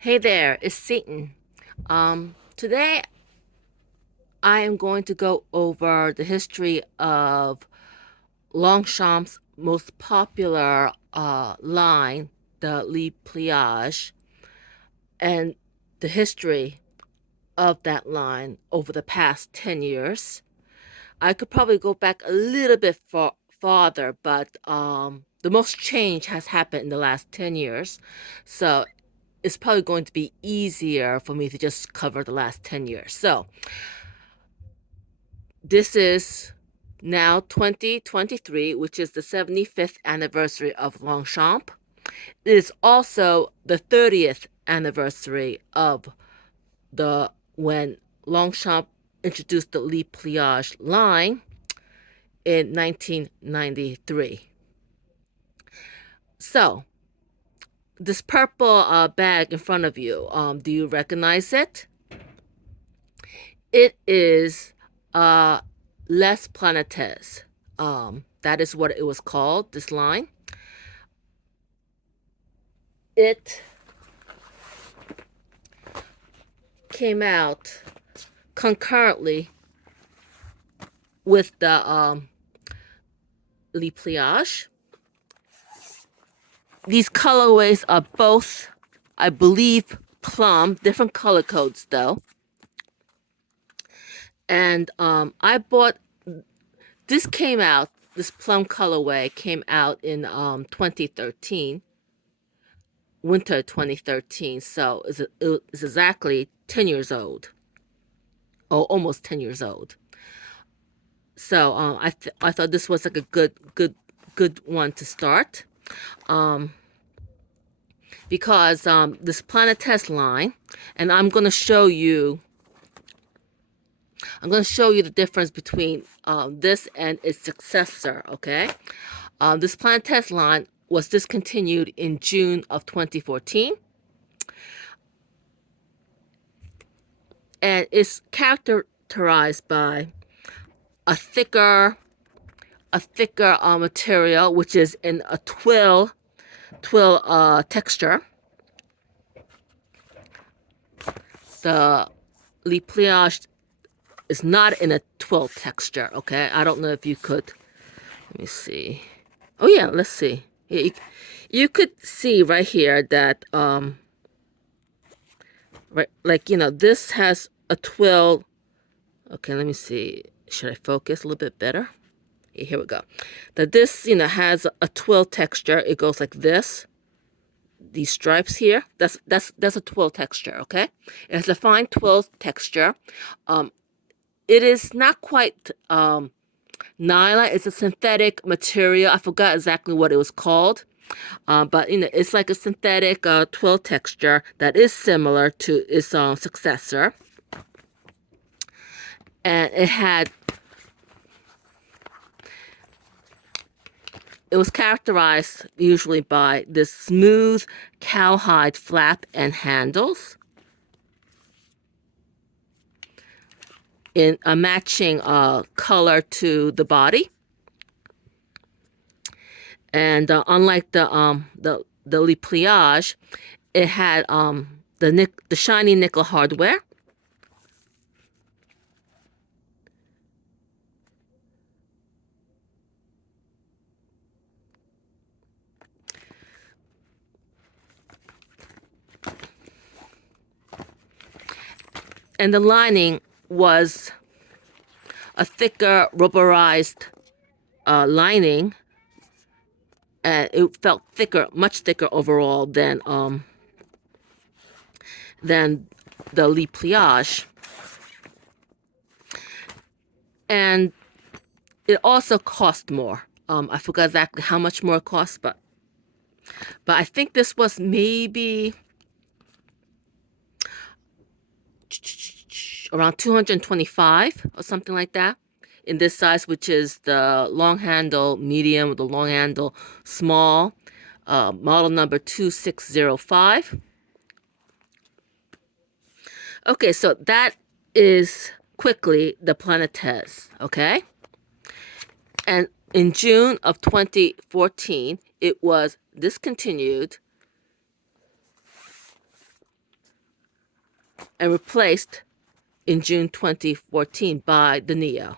Hey there, it's Satan. Today I am going to go over the history of Longchamp's most popular line, the Pliage, and the history of that line over the past 10 years. I could probably go back a little bit farther, but the most change has happened in the last 10 years. So it's probably going to be easier for me to just cover the last 10 years. So this is now 2023, which is the 75th anniversary of Longchamp. It is also the 30th anniversary of the when Longchamp introduced the Le Pliage line in 1993. So this purple bag in front of you, do you recognize it? It is Les Planetes. That is what it was called, this line. It came out concurrently with the Le Pliage. These colorways are both, I believe, plum, different color codes though. And I bought, this plum colorway came out in 2013, winter 2013. So it's exactly 10 years old, or almost 10 years old. So I thought this was like a good one to start. Because this Planet Test line, and I'm going to show you the difference between this and its successor, okay? This Planet Test line was discontinued in June of 2014. And it's characterized by a thicker material, which is in a twill texture. The Le Pliage is not in a twill texture, okay? I don't know if you could, let me see. Oh yeah, let's see. You could see right here that, right, like, this has a twill. Okay, let me see. Should I focus a little bit better? Here we go. That this, has a twill texture. It goes like this. These stripes here, that's a twill texture, okay? It has a fine twill texture. It is not quite nylon. It's a synthetic material. I forgot exactly what it was called. But it's like a synthetic twill texture that is similar to its successor. And it was characterized usually by this smooth cowhide flap and handles in a matching color to the body. And unlike the Le Pliage, it had the shiny nickel hardware. And the lining was a thicker rubberized lining, and it felt thicker, much thicker overall than the Le Pliage. And it also cost more. I forgot exactly how much more it cost, but I think this was maybe around 225 or something like that in this size, which is the long handle medium, the long handle small, model number 2605. Okay, so that is quickly the Planetes, okay? And in June of 2014, it was discontinued and replaced in June 2014 by the Neo.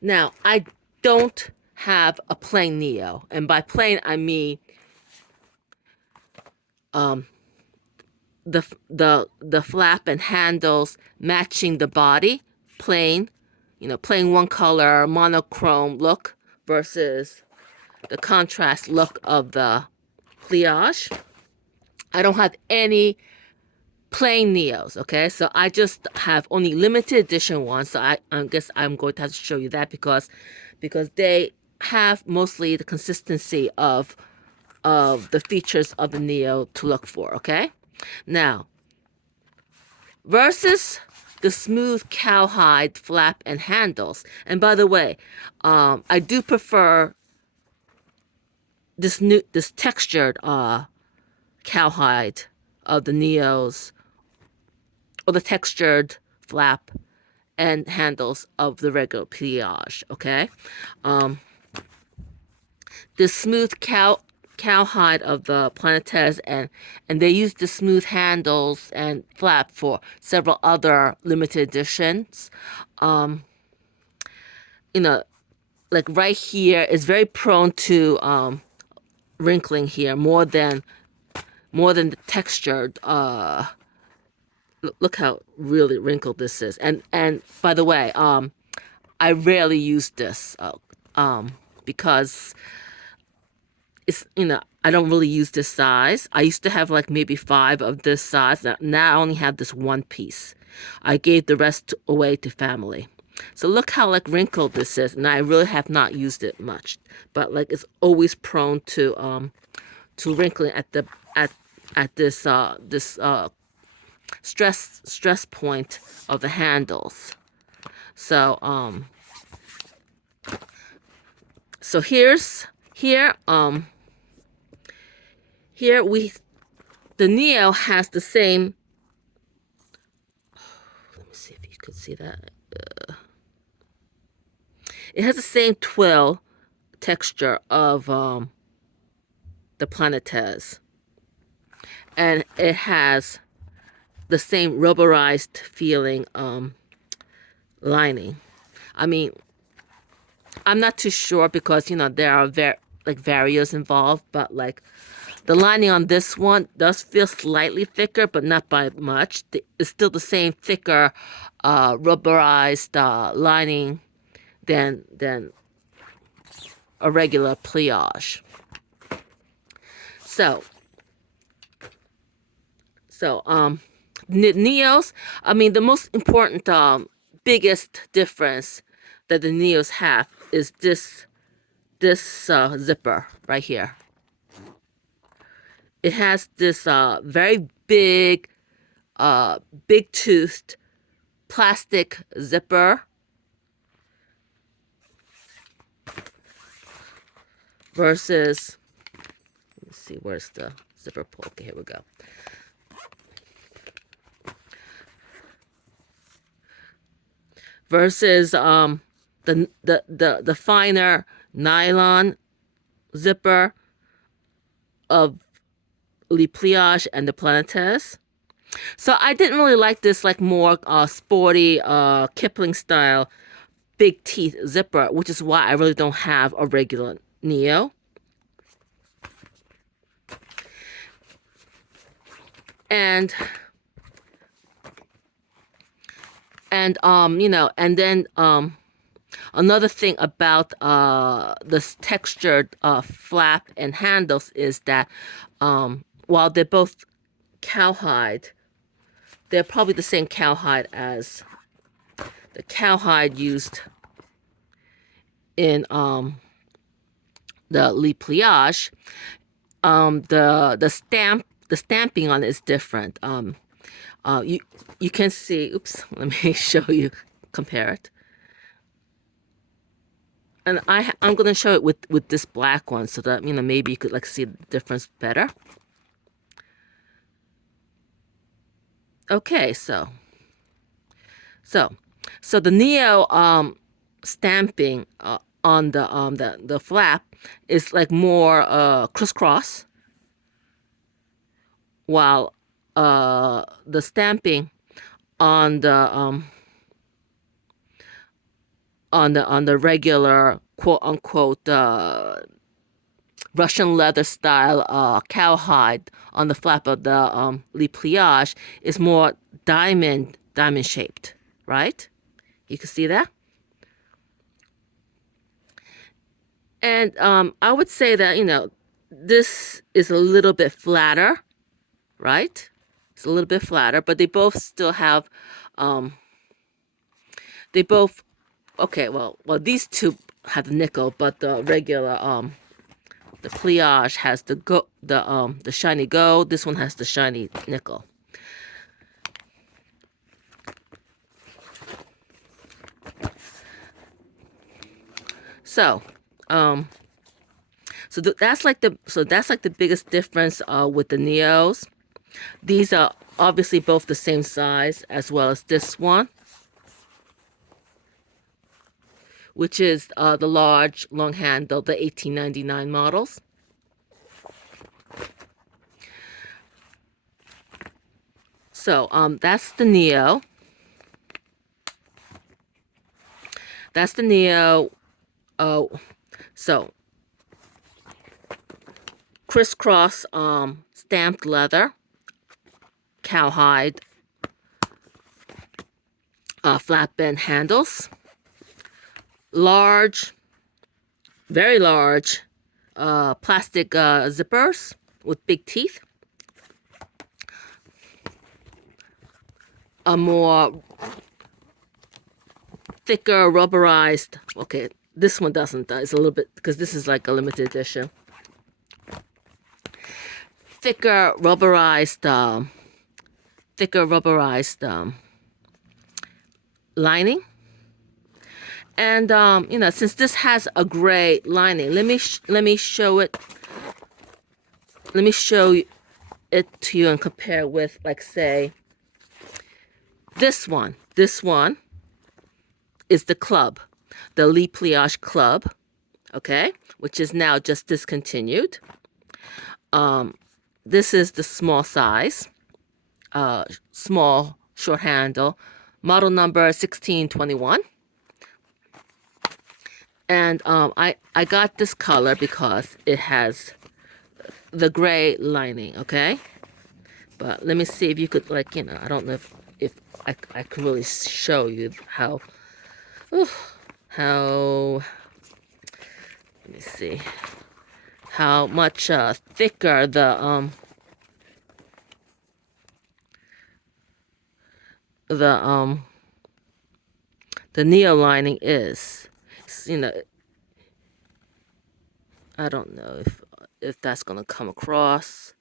Now, I don't have a plain Neo, and by plain I mean um, the flap and handles matching the body, plain, plain one color monochrome look versus the contrast look of the pliage. I don't have any plain Neos, okay? So I just have only limited edition ones. So I guess I'm going to have to show you that because they have mostly the consistency of the features of the Neo to look for, okay? Now, versus the smooth cowhide flap and handles. And by the way, I do prefer this textured cowhide of the Neos, or the textured flap and handles of the regular pliage, okay? The smooth cowhide of the Planetes, and they use the smooth handles and flap for several other limited editions. You know, like right here is very prone to wrinkling here more than the textured. Look how really wrinkled this is. And by the way, I rarely use this because it's, I don't really use this size. I used to have like maybe 5 of this size. Now I only have this one piece. I gave the rest away to family. So look how like wrinkled this is, and I really have not used it much. But like it's always prone to wrinkling at the at this stress point of the handles. So so here the Neo has the same. Let me see if you could see that. It has the same twill texture of the Planetes, and it has the same rubberized feeling lining. I mean, I'm not too sure because there are varios involved, but like the lining on this one does feel slightly thicker, but not by much. It's still the same thicker rubberized lining than a regular pliage. So Neos, I mean, the most important biggest difference that the Neos have is this zipper right here. It has this very big toothed plastic zipper versus, let's see, where's the zipper pull? Okay, here we go. Versus the finer nylon zipper of Le Pliage and the Planetes. So I didn't really like this like more sporty Kipling style big teeth zipper, which is why I really don't have a regular Neo. And and then another thing about this textured flap and handles is that while they're both cowhide, they're probably the same cowhide as the cowhide used in the Le Pliage. The stamping on it is different. You can see. Oops, let me show you. Compare it. And I'm gonna show it with this black one so that maybe you could like see the difference better. Okay, so the Neo stamping on the flap is like more crisscross, while the stamping on the regular quote unquote Russian leather style cowhide on the flap of the pliage is more diamond shaped, right? You can see that. And I would say that, this is a little bit flatter, right? It's a little bit flatter, but they both still have, they both, okay, well, these two have the nickel, but the regular, the pliage has the shiny gold. This one has the shiny nickel. So, that's like the biggest difference with the Neos. These are obviously both the same size as well as this one, which is the large long handle, the 1899 models. So that's the Neo. That's the Neo. Oh, so crisscross stamped leather, cowhide, flat bend handles, large, very large plastic zippers with big teeth, a more thicker rubberized, okay, this one doesn't, it's a little bit, because this is like a limited edition, thicker rubberized lining. And since this has a gray lining, let me show it. Let me show it to you and compare with, like, say, this one. This one is the club, the Pliage club, okay, which is now just discontinued. This is the small size, small short handle, model number 1621. And I got this color because it has the gray lining, okay? But let me see if you could, like, I don't know if I could really show you how, let me see, how much thicker the Neo lining is. I don't know if that's gonna come across.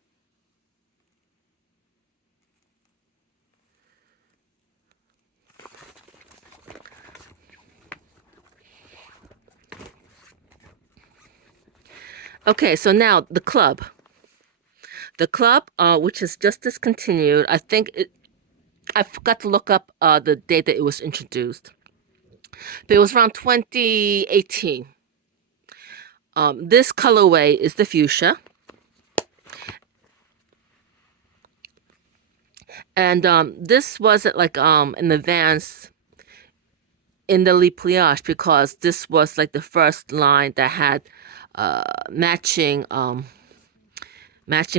Okay, so now the club. The club, which is just discontinued, I think I forgot to look up the date that it was introduced, but it was around 2018. This colorway is the fuchsia. And this wasn't like an advance in the pliage, because this was like the first line that had matching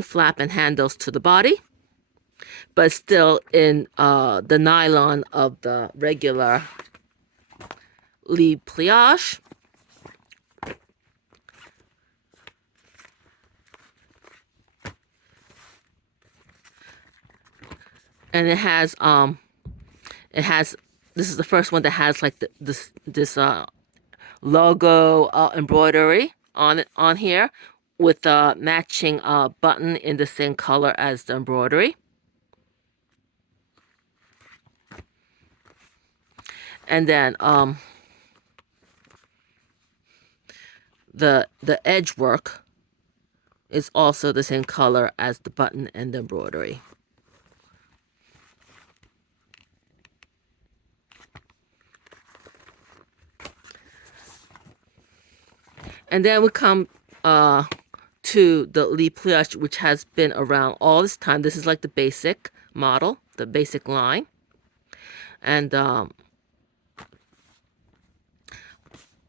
flap and handles to the body, but still in the nylon of the regular pliage. And it has this is the first one that has like this logo embroidery on here, with a matching button in the same color as the embroidery. And then the edge work is also the same color as the button and the embroidery. And then we come to the pliage, which has been around all this time. This is like the basic model, the basic line. And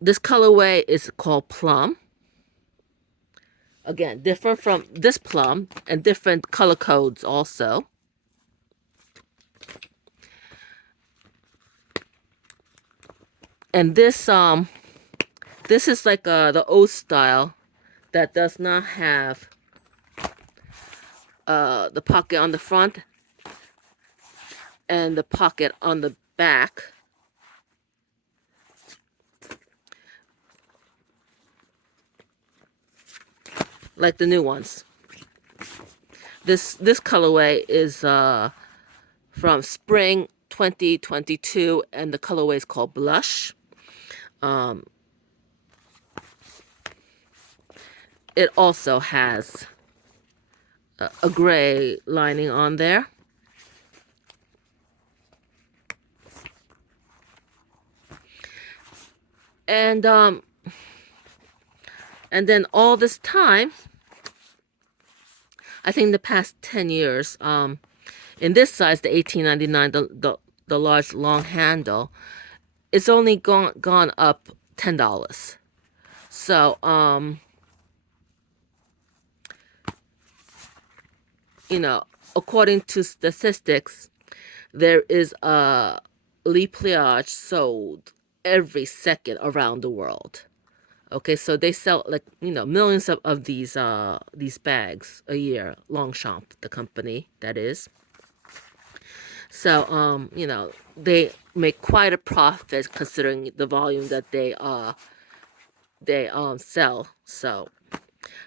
this colorway is called plum. Again, different from this plum and different color codes also. And this is like the old style that does not have the pocket on the front and the pocket on the back. Like the new ones. This colorway is from spring 2022, and the colorway is called Blush. It also has a gray lining on there. And then all this time, I think the past 10 years, in this size, the 1899, the large long handle, it's only gone up $10. So you know, according to statistics, there is a Pliage sold every second around the world. Okay, so they sell like, millions of these bags a year. Longchamp, the company that is. So they make quite a profit considering the volume that they sell.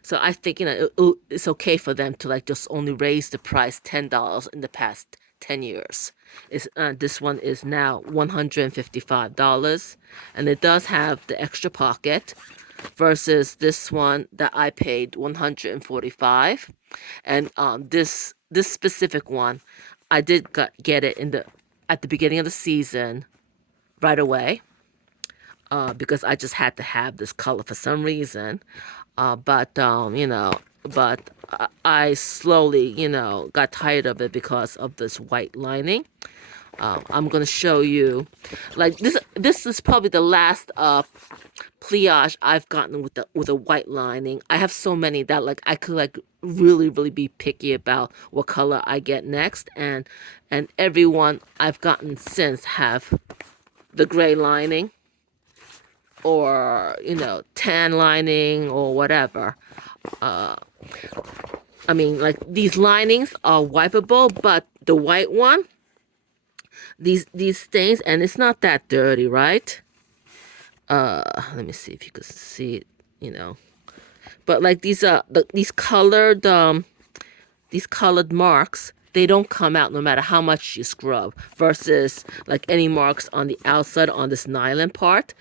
So I think it's okay for them to like just only raise the price $10 in the past 10 years. This one is now $155, and it does have the extra pocket versus this one that I paid $145. And this specific one, I did get it at the beginning of the season right away. Because I just had to have this color for some reason. But I slowly, got tired of it because of this white lining. I'm gonna show you, like this. This is probably the last pliage I've gotten with a white lining. I have so many that like I could like really be picky about what color I get next, and every one I've gotten since have the gray lining, or tan lining, or whatever. I mean, like, these linings are wipeable, but the white one, these stains, and it's not that dirty, right? Let me see if you can see it, but like these colored marks, they don't come out no matter how much you scrub, versus like any marks on the outside on this nylon part,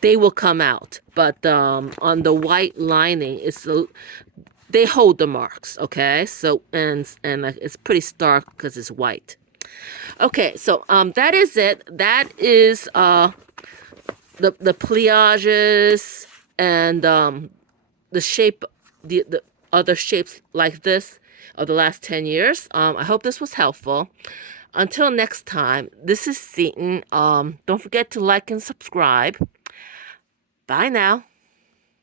they will come out. But on the white lining, they hold the marks, okay? So and like it's pretty stark because it's white. Okay, so that is it. That is the pliages, and the shape, the other shapes like this of the last 10 years. I hope this was helpful. Until next time, this is Seaton. Don't forget to like and subscribe. Bye now.